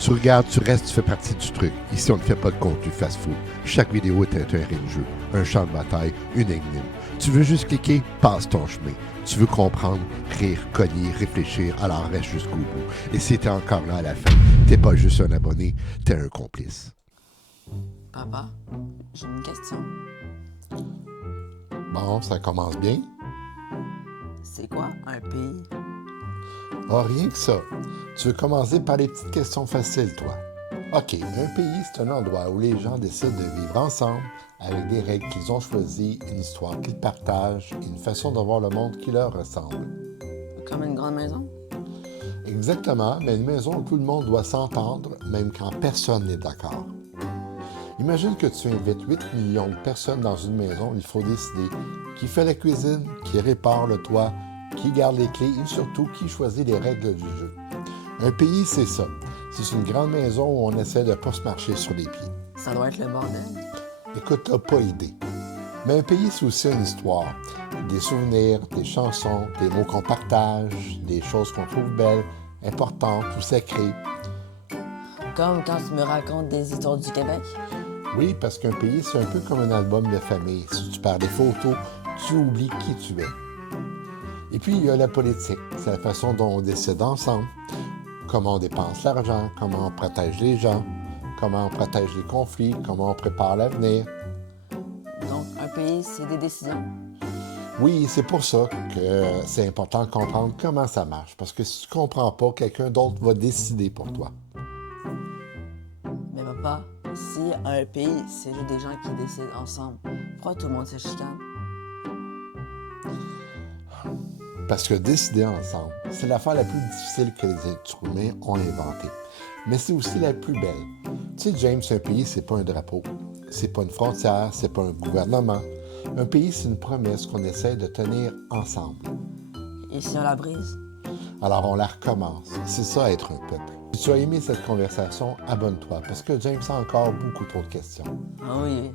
Tu regardes, tu restes, tu fais partie du truc. Ici, on ne fait pas de contenu fast-food. Chaque vidéo est un terrain de jeu, un champ de bataille, une énigme. Tu veux juste cliquer, passe ton chemin. Tu veux comprendre, rire, cogner, réfléchir, alors reste jusqu'au bout. Et si t'es encore là à la fin, t'es pas juste un abonné, t'es un complice. Papa, j'ai une question. Bon, ça commence bien. C'est quoi un pays? Ah, rien que ça. Tu veux commencer par les petites questions faciles, toi. OK, un pays, c'est un endroit où les gens décident de vivre ensemble, avec des règles qu'ils ont choisies, une histoire qu'ils partagent, une façon de voir le monde qui leur ressemble. Comme une grande maison? Exactement, mais une maison où tout le monde doit s'entendre, même quand personne n'est d'accord. Imagine que tu invites 8 millions de personnes dans une maison, il faut décider qui fait la cuisine, qui répare le toit, qui garde les clés et surtout qui choisit les règles du jeu. Un pays, c'est ça. C'est une grande maison où on essaie de ne pas se marcher sur les pieds. Ça doit être le bordel. Écoute, t'as pas idée. Mais un pays, c'est aussi une histoire. Des souvenirs, des chansons, des mots qu'on partage, des choses qu'on trouve belles, importantes ou sacrées. Comme quand tu me racontes des histoires du Québec. Oui, parce qu'un pays, c'est un peu comme un album de famille. Si tu perds des photos, tu oublies qui tu es. Et puis, il y a la politique. C'est la façon dont on décide ensemble. Comment on dépense l'argent, comment on protège les gens, comment on protège les conflits, comment on prépare l'avenir. Donc, un pays, c'est des décisions. Oui, c'est pour ça que c'est important de comprendre comment ça marche. Parce que si tu ne comprends pas, quelqu'un d'autre va décider pour toi. Mais papa, si un pays, c'est juste des gens qui décident ensemble, pourquoi tout le monde se chicane? Parce que décider ensemble, c'est l'affaire la plus difficile que les êtres humains ont inventée. Mais c'est aussi la plus belle. Tu sais, James, un pays, c'est pas un drapeau. C'est pas une frontière, c'est pas un gouvernement. Un pays, c'est une promesse qu'on essaie de tenir ensemble. Et si on la brise? Alors on la recommence. C'est ça, être un peuple. Si tu as aimé cette conversation, abonne-toi, parce que James a encore beaucoup trop de questions. Ah oui.